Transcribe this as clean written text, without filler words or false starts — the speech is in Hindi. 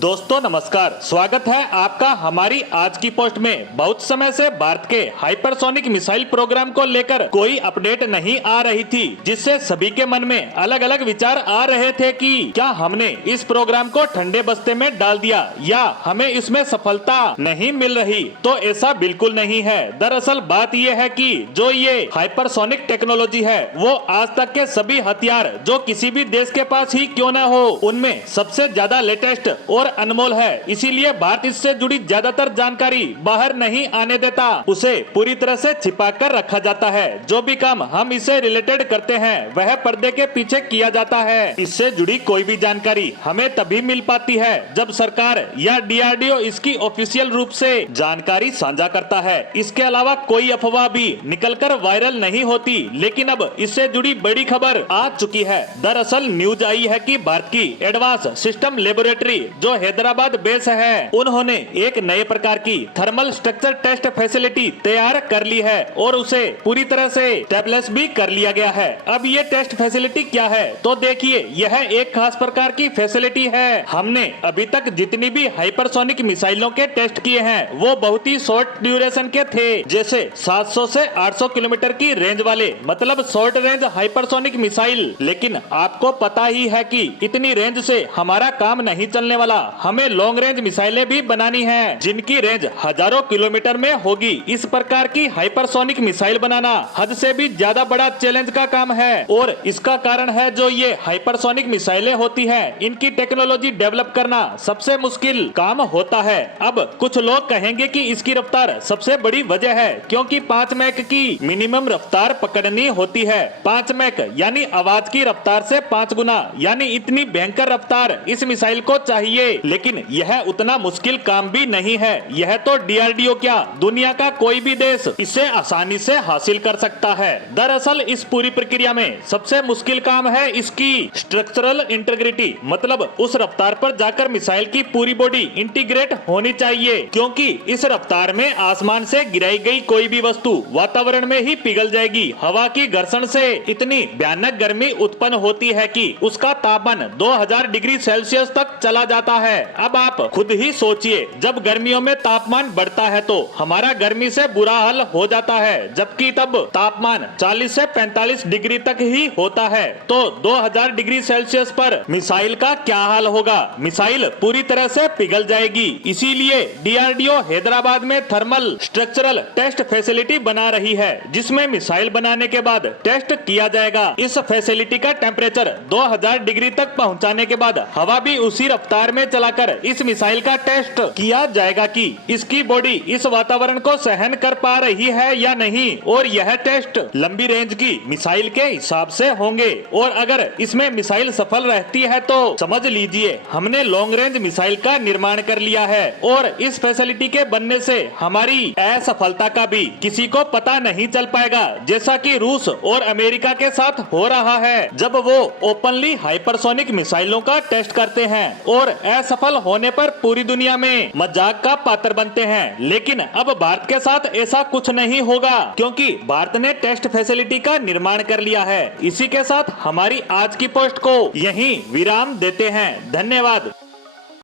दोस्तों नमस्कार, स्वागत है आपका हमारी आज की पोस्ट में। बहुत समय से भारत के हाइपरसोनिक मिसाइल प्रोग्राम को लेकर कोई अपडेट नहीं आ रही थी, जिससे सभी के मन में अलग अलग विचार आ रहे थे कि क्या हमने इस प्रोग्राम को ठंडे बस्ते में डाल दिया या हमें इसमें सफलता नहीं मिल रही। तो ऐसा बिल्कुल नहीं है। दरअसल बात यह है कि जो ये हाइपरसोनिक टेक्नोलॉजी है वो आज तक के सभी हथियार जो किसी भी देश के पास ही क्यों न हो उनमें सबसे ज्यादा लेटेस्ट और अनमोल है। इसीलिए भारत इससे जुड़ी ज्यादातर जानकारी बाहर नहीं आने देता, उसे पूरी तरह से छिपा कर रखा जाता है। जो भी काम हम इससे रिलेटेड करते हैं वह पर्दे के पीछे किया जाता है। इससे जुड़ी कोई भी जानकारी हमें तभी मिल पाती है जब सरकार या डीआरडीओ इसकी ऑफिशियल रूप से जानकारी साझा करता है। इसके अलावा कोई अफवाह भी निकलकर वायरल नहीं होती। लेकिन अब इससे जुड़ी बड़ी खबर आ चुकी है। दरअसल न्यूज आई है कि भारत की एडवांस सिस्टम लेबोरेटरी जो हैदराबाद बेस है, उन्होंने एक नए प्रकार की थर्मल स्ट्रक्चर टेस्ट फैसिलिटी तैयार कर ली है और उसे पूरी तरह से स्टेबलिश भी कर लिया गया है। अब ये टेस्ट फैसिलिटी क्या है, तो देखिए, यह एक खास प्रकार की फैसिलिटी है। हमने अभी तक जितनी भी हाइपरसोनिक मिसाइलों के टेस्ट किए हैं वो बहुत ही शॉर्ट ड्यूरेशन के थे, जैसे 700 से 800 किलोमीटर की रेंज वाले, मतलब शॉर्ट रेंज हाइपरसोनिक मिसाइल। लेकिन आपको पता ही है कि इतनी रेंज से हमारा काम नहीं चलने वाला। हमें लॉन्ग रेंज मिसाइलें भी बनानी है जिनकी रेंज हजारों किलोमीटर में होगी। इस प्रकार की हाइपरसोनिक मिसाइल बनाना हद से भी ज्यादा बड़ा चैलेंज का काम है और इसका कारण है जो ये हाइपरसोनिक मिसाइलें होती है, इनकी टेक्नोलॉजी डेवलप करना सबसे मुश्किल काम होता है। अब कुछ लोग कहेंगे कि इसकी रफ्तार सबसे बड़ी वजह है, क्योंकि 5 मैक की मिनिमम रफ्तार पकड़नी होती है। 5 मैक यानी आवाज की रफ्तार से 5 गुना, यानी इतनी भयंकर रफ्तार इस मिसाइल को चाहिए। लेकिन यह उतना मुश्किल काम भी नहीं है। यह तो डीआरडीओ क्या, दुनिया का कोई भी देश इसे आसानी से हासिल कर सकता है। दरअसल इस पूरी प्रक्रिया में सबसे मुश्किल काम है इसकी स्ट्रक्चरल इंटीग्रिटी, मतलब उस रफ्तार पर जाकर मिसाइल की पूरी बॉडी इंटीग्रेट होनी चाहिए, क्योंकि इस रफ्तार में आसमान से गिराई गई कोई भी वस्तु वातावरण में ही पिघल जाएगी। हवा की घर्षण से इतनी भयानक गर्मी उत्पन्न होती है कि उसका तापमान 2000 डिग्री सेल्सियस तक चला जाता है। अब आप खुद ही सोचिए, जब गर्मियों में तापमान बढ़ता है तो हमारा गर्मी से बुरा हाल हो जाता है, जबकि तब तापमान 40 से 45 डिग्री तक ही होता है। तो 2000 डिग्री सेल्सियस पर मिसाइल का क्या हाल होगा। मिसाइल पूरी तरह से पिघल जाएगी। इसीलिए डीआरडीओ हैदराबाद में थर्मल स्ट्रक्चरल टेस्ट फैसिलिटी बना रही है, जिसमें मिसाइल बनाने के बाद टेस्ट किया जाएगा। इस फैसिलिटी का टेम्परेचर 2000 डिग्री तक पहुंचाने के बाद हवा भी उसी रफ्तार में चलाकर इस मिसाइल का टेस्ट किया जाएगा कि इसकी बॉडी इस वातावरण को सहन कर पा रही है या नहीं। और यह टेस्ट लंबी रेंज की मिसाइल के हिसाब से होंगे, और अगर इसमें मिसाइल सफल रहती है तो समझ लीजिए हमने लॉन्ग रेंज मिसाइल का निर्माण कर लिया है। और इस फैसिलिटी के बनने से हमारी असफलता का भी किसी को पता नहीं चल पाएगा, जैसा कि रूस और अमेरिका के साथ हो रहा है, जब वो ओपनली हाइपरसोनिक मिसाइलों का टेस्ट करते हैं और असफल होने पर पूरी दुनिया में मजाक का पात्र बनते हैं। लेकिन अब भारत के साथ ऐसा कुछ नहीं होगा, क्योंकि भारत ने टेस्ट फैसिलिटी का निर्माण कर लिया है। इसी के साथ हमारी आज की पोस्ट को यहीं विराम देते हैं। धन्यवाद।